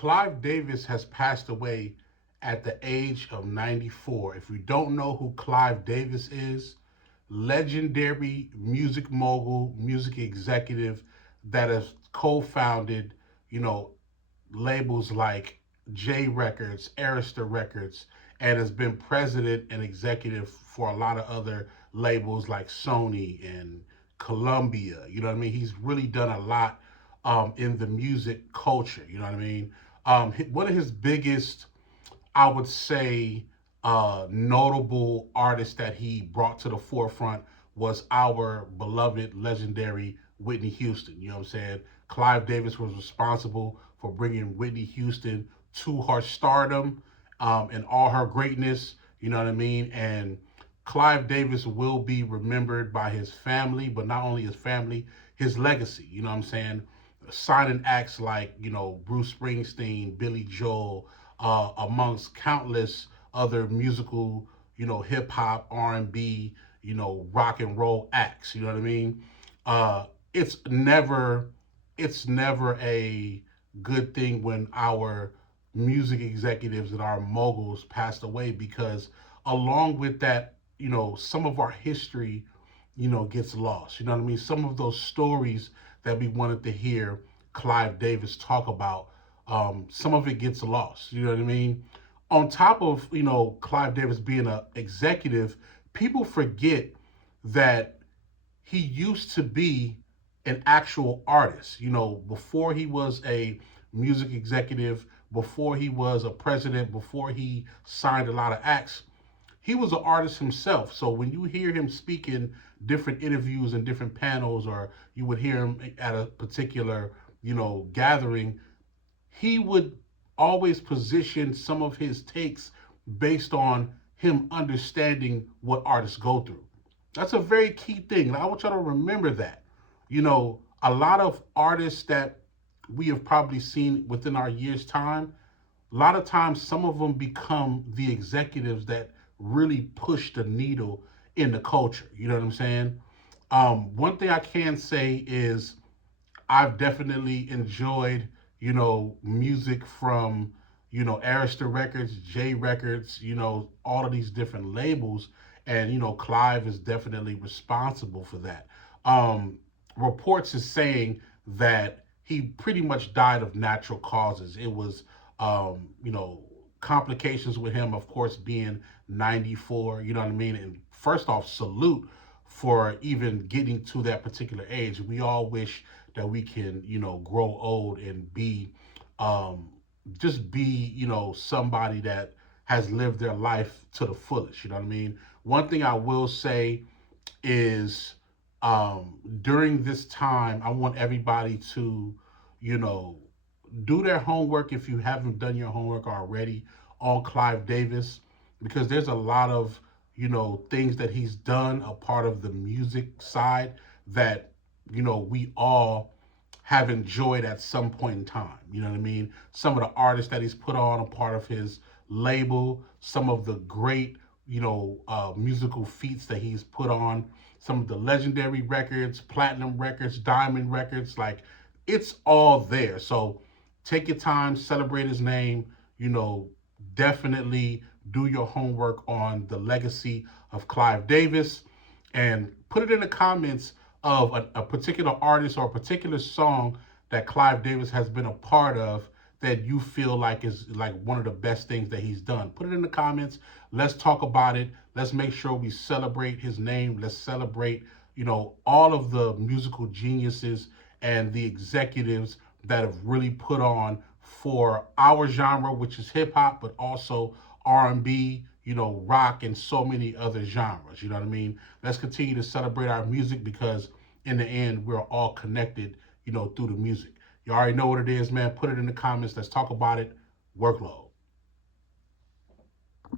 Clive Davis has passed away at the age of 94. If you don't know who Clive Davis is, legendary music mogul, music executive that has co-founded, you know, labels like J Records, Arista Records, and has been president and executive for a lot of other labels like Sony and Columbia. You know what I mean? He's really done a lot in the music culture. You know what I mean? One of his biggest, I would say, notable artists that he brought to the forefront was our beloved, legendary Whitney Houston. You know what I'm saying? Clive Davis was responsible for bringing Whitney Houston to her stardom and all her greatness. You know what I mean? And Clive Davis will be remembered by his family, but not only his family, his legacy. You know what I'm saying? Signing acts like, Bruce Springsteen, Billy Joel, amongst countless other musical, hip hop, R&B, rock and roll acts. You know what I mean? Uh, it's never, it's never a good thing when our music executives and our moguls passed away, because along with that, some of our history, gets lost. You know what I mean? Some of those stories that we wanted to hear Clive Davis talk about, some of it gets lost. You know what I mean? On top of, Clive Davis being an executive, people forget that he used to be an actual artist. Before he was a music executive, before he was a president, before he signed a lot of acts, he was an artist himself. So when you hear him speak in different interviews and different panels, or you would hear him at a particular, gathering, he would always position some of his takes based on him understanding what artists go through. That's a very key thing. And I want y'all to remember that. A lot of artists that we have probably seen within our year's time, a lot of times some of them become the executives that really push the needle in the culture. You know what I'm saying? One thing I can say is I've definitely enjoyed, music from, Arista Records, J Records, all of these different labels. And, Clive is definitely responsible for that. Um, Reports is saying that he pretty much died of natural causes. It was, complications with him, of course, being 94, you know what I mean? And first off, salute for even getting to that particular age. We all wish that we can, grow old and be, um, just be, somebody that has lived their life to the fullest. You know what I mean? One thing I will say is, during this time, I want everybody to, you know, do their homework if you haven't done your homework already on Clive Davis, because there's a lot of, things that he's done, a part of the music side that, we all have enjoyed at some point in time. You know what I mean? Some of the artists that he's put on a part of his label, some of the great, musical feats that he's put on, some of the legendary records, platinum records, diamond records, like it's all there. So take your time, celebrate his name, you know, definitely do your homework on the legacy of Clive Davis, and put it in the comments of a particular artist or a particular song that Clive Davis has been a part of that you feel like is like one of the best things that he's done. Put it in the comments. Let's talk about it. Let's make sure we celebrate his name. Let's celebrate, all of the musical geniuses and the executives that have really put on for our genre, which is hip hop, but also R&B, rock, and so many other genres. You know what I mean? Let's continue to celebrate our music, because in the end, we're all connected, through the music. You already know what it is, man. Put it in the comments. Let's talk about it. Workload.